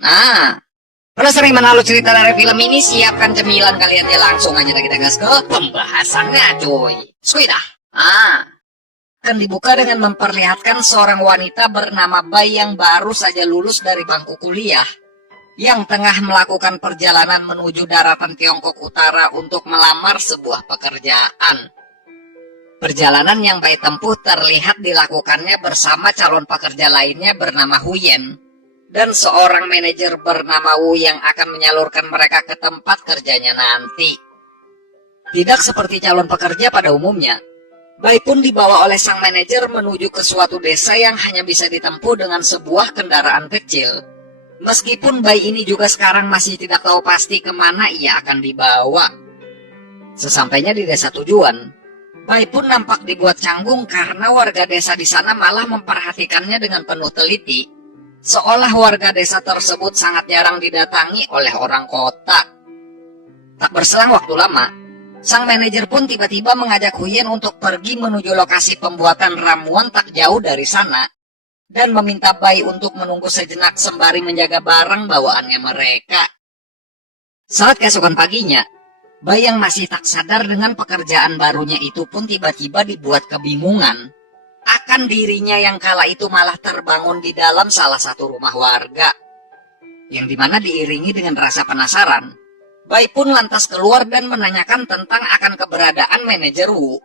Nah, kalau sering menaruh cerita dari film ini, siapkan cemilan kalian ya, langsung aja kita gas ke pembahasannya cuy. Sudah. Akan dibuka dengan memperlihatkan seorang wanita bernama Bai yang baru saja lulus dari bangku kuliah, yang tengah melakukan perjalanan menuju daratan Tiongkok Utara untuk melamar sebuah pekerjaan. Perjalanan yang Bai tempuh terlihat dilakukannya bersama calon pekerja lainnya bernama Huyen, dan seorang manajer bernama Wu yang akan menyalurkan mereka ke tempat kerjanya nanti. Tidak seperti calon pekerja pada umumnya, Bai pun dibawa oleh sang manajer menuju ke suatu desa yang hanya bisa ditempuh dengan sebuah kendaraan kecil. Meskipun Bai ini juga sekarang masih tidak tahu pasti kemana ia akan dibawa. Sesampainya di desa tujuan, Bai pun nampak dibuat canggung karena warga desa di sana malah memperhatikannya dengan penuh teliti, seolah warga desa tersebut sangat jarang didatangi oleh orang kota. Tak berselang waktu lama, sang manajer pun tiba-tiba mengajak Huyen untuk pergi menuju lokasi pembuatan ramuan tak jauh dari sana, dan meminta Bai untuk menunggu sejenak sembari menjaga barang bawaannya mereka. Saat keesokan paginya, Bai yang masih tak sadar dengan pekerjaan barunya itu pun tiba-tiba dibuat kebingungan akan dirinya yang kala itu malah terbangun di dalam salah satu rumah warga, yang dimana diiringi dengan rasa penasaran. Bai pun lantas keluar dan menanyakan tentang akan keberadaan manajer Wu.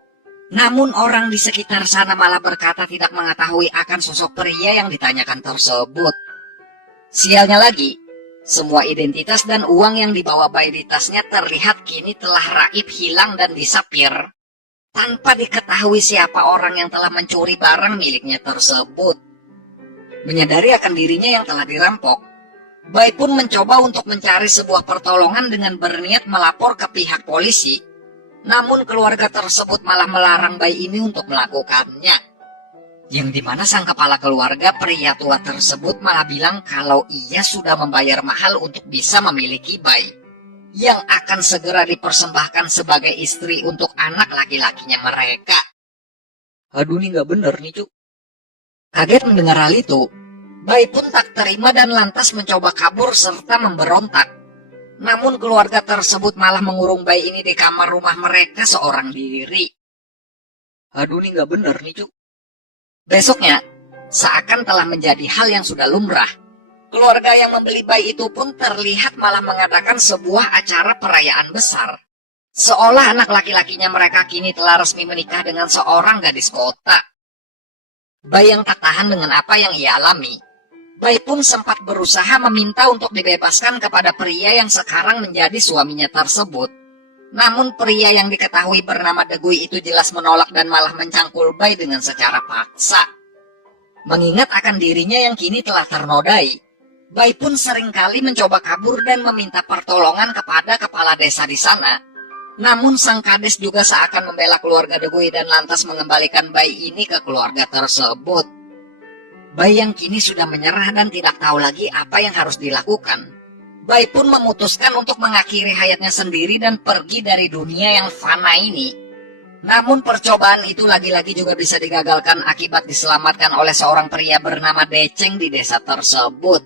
Namun orang di sekitar sana malah berkata tidak mengetahui akan sosok pria yang ditanyakan tersebut. Sialnya lagi, semua identitas dan uang yang dibawa Bai di tasnya terlihat kini telah raib, hilang dan disapir, tanpa diketahui siapa orang yang telah mencuri barang miliknya tersebut. Menyadari akan dirinya yang telah dirampok, Bai pun mencoba untuk mencari sebuah pertolongan dengan berniat melapor ke pihak polisi. Namun keluarga tersebut malah melarang Bai ini untuk melakukannya. Yang dimana sang kepala keluarga pria tua tersebut malah bilang kalau ia sudah membayar mahal untuk bisa memiliki Bai, yang akan segera dipersembahkan sebagai istri untuk anak laki-lakinya mereka. Aduh, ini nggak bener nih, Cuk. Kaget mendengar hal itu, Bai pun tak terima dan lantas mencoba kabur serta memberontak. Namun keluarga tersebut malah mengurung Bai ini di kamar rumah mereka seorang diri. Aduh, ini nggak bener nih, Cuk. Besoknya, seakan telah menjadi hal yang sudah lumrah, keluarga yang membeli Bai itu pun terlihat malah mengadakan sebuah acara perayaan besar, seolah anak laki-lakinya mereka kini telah resmi menikah dengan seorang gadis kota. Bai yang tak tahan dengan apa yang ia alami, Bai pun sempat berusaha meminta untuk dibebaskan kepada pria yang sekarang menjadi suaminya tersebut. Namun pria yang diketahui bernama Degui itu jelas menolak dan malah mencangkul Bai dengan secara paksa. Mengingat akan dirinya yang kini telah ternodai, Bai pun seringkali mencoba kabur dan meminta pertolongan kepada kepala desa di sana. Namun sang kades juga seakan membela keluarga Degui dan lantas mengembalikan Bai ini ke keluarga tersebut. Bai yang kini sudah menyerah dan tidak tahu lagi apa yang harus dilakukan, Bai pun memutuskan untuk mengakhiri hayatnya sendiri dan pergi dari dunia yang fana ini. Namun percobaan itu lagi-lagi juga bisa digagalkan akibat diselamatkan oleh seorang pria bernama Deceng di desa tersebut.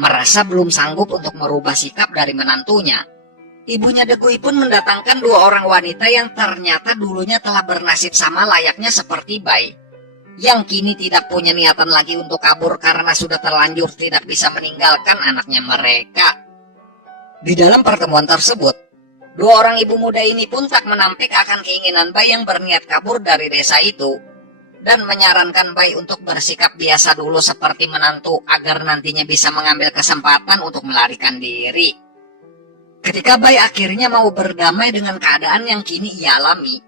Merasa belum sanggup untuk merubah sikap dari menantunya, ibunya Degui pun mendatangkan dua orang wanita yang ternyata dulunya telah bernasib sama layaknya seperti Bai, yang kini tidak punya niatan lagi untuk kabur karena sudah terlanjur tidak bisa meninggalkan anaknya mereka. Di dalam pertemuan tersebut, dua orang ibu muda ini pun tak menampik akan keinginan Bai yang berniat kabur dari desa itu, dan menyarankan Bai untuk bersikap biasa dulu seperti menantu agar nantinya bisa mengambil kesempatan untuk melarikan diri. Ketika Bai akhirnya mau berdamai dengan keadaan yang kini ia alami,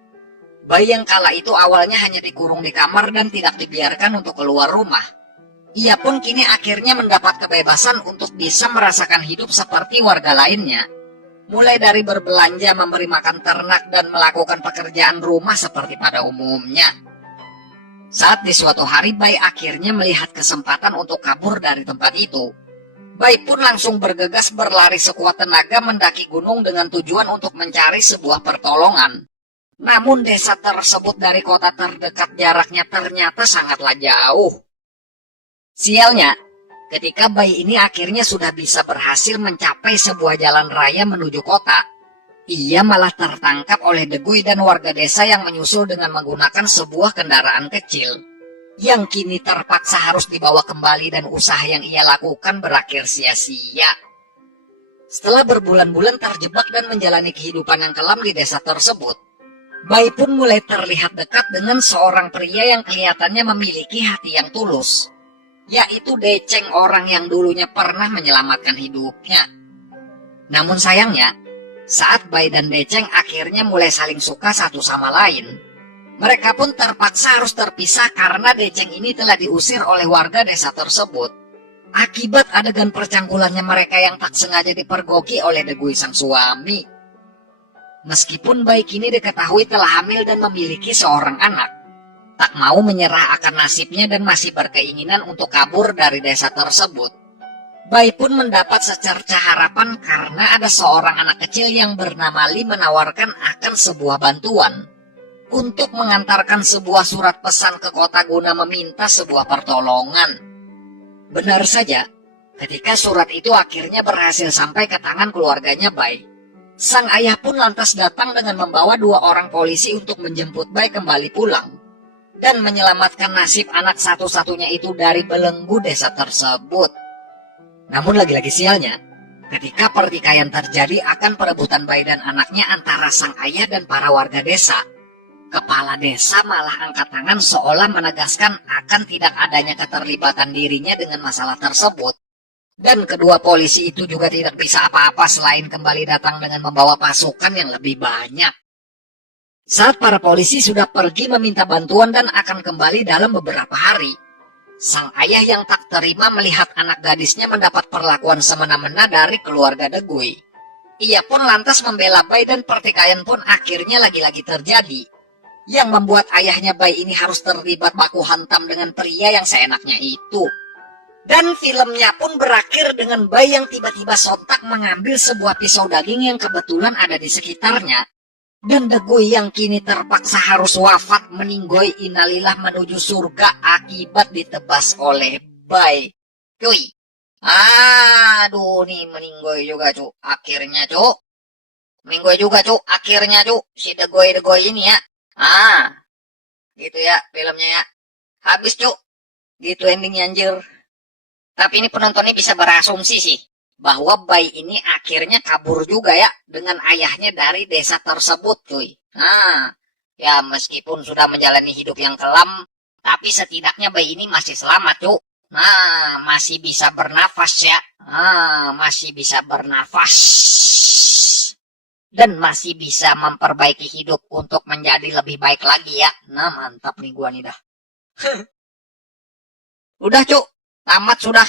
Bai yang kala itu awalnya hanya dikurung di kamar dan tidak dibiarkan untuk keluar rumah, ia pun kini akhirnya mendapat kebebasan untuk bisa merasakan hidup seperti warga lainnya, mulai dari berbelanja, memberi makan ternak, dan melakukan pekerjaan rumah seperti pada umumnya. Saat di suatu hari Bai akhirnya melihat kesempatan untuk kabur dari tempat itu, Bai pun langsung bergegas berlari sekuat tenaga mendaki gunung dengan tujuan untuk mencari sebuah pertolongan. Namun desa tersebut dari kota terdekat jaraknya ternyata sangatlah jauh. Sialnya, Ketika bayi ini akhirnya sudah bisa berhasil mencapai sebuah jalan raya menuju kota, ia malah tertangkap oleh Degui dan warga desa yang menyusul dengan menggunakan sebuah kendaraan kecil, yang kini terpaksa harus dibawa kembali dan usaha yang ia lakukan berakhir sia-sia. Setelah berbulan-bulan terjebak dan menjalani kehidupan yang kelam di desa tersebut, Bai pun mulai terlihat dekat dengan seorang pria yang kelihatannya memiliki hati yang tulus, yaitu Deceng, orang yang dulunya pernah menyelamatkan hidupnya. Namun sayangnya, saat Bai dan Deceng akhirnya mulai saling suka satu sama lain, mereka pun terpaksa harus terpisah karena Deceng ini telah diusir oleh warga desa tersebut akibat adegan percangkulannya mereka yang tak sengaja dipergoki oleh Degui sang suami. Meskipun Bai kini diketahui telah hamil dan memiliki seorang anak, tak mau menyerah akan nasibnya dan masih berkeinginan untuk kabur dari desa tersebut, Bai pun mendapat secerca harapan karena ada seorang anak kecil yang bernama Li menawarkan akan sebuah bantuan untuk mengantarkan sebuah surat pesan ke kota guna meminta sebuah pertolongan. Benar saja, ketika surat itu akhirnya berhasil sampai ke tangan keluarganya Bai, sang ayah pun lantas datang dengan membawa 2 orang polisi untuk menjemput Bai kembali pulang dan menyelamatkan nasib anak satu-satunya itu dari belenggu desa tersebut. Namun lagi-lagi sialnya, ketika pertikaian terjadi akan perebutan Bai dan anaknya antara sang ayah dan para warga desa, kepala desa malah angkat tangan seolah menegaskan akan tidak adanya keterlibatan dirinya dengan masalah tersebut. Dan kedua polisi itu juga tidak bisa apa-apa selain kembali datang dengan membawa pasukan yang lebih banyak. Saat para polisi sudah pergi meminta bantuan dan akan kembali dalam beberapa hari, sang ayah yang tak terima melihat anak gadisnya mendapat perlakuan semena-mena dari keluarga Degui. Ia pun lantas membela Bai dan pertikaian pun akhirnya lagi-lagi terjadi, yang membuat ayahnya Bai ini harus terlibat baku hantam dengan pria yang seenaknya itu. Dan filmnya pun berakhir dengan Bai yang tiba-tiba sontak mengambil sebuah pisau daging yang kebetulan ada di sekitarnya, dan Degui yang kini terpaksa harus wafat meninggoy innalilah menuju surga akibat ditebas oleh Bai. Cuy, aduh nih meninggoy juga cu, akhirnya cu. Meninggoy juga cu, akhirnya cu, si Degui ini ya. Gitu ya filmnya ya. Habis cu, gitu endingnya anjir. Tapi ini penontonnya bisa berasumsi sih bahwa Bai ini akhirnya kabur juga ya dengan ayahnya dari desa tersebut cuy. Ya meskipun sudah menjalani hidup yang kelam, tapi setidaknya Bai ini masih selamat cuy. Masih bisa bernafas ya. Masih bisa bernafas. Dan masih bisa memperbaiki hidup untuk menjadi lebih baik lagi ya. Mantap nih gua nih dah. Udah cuy, tamat sudah.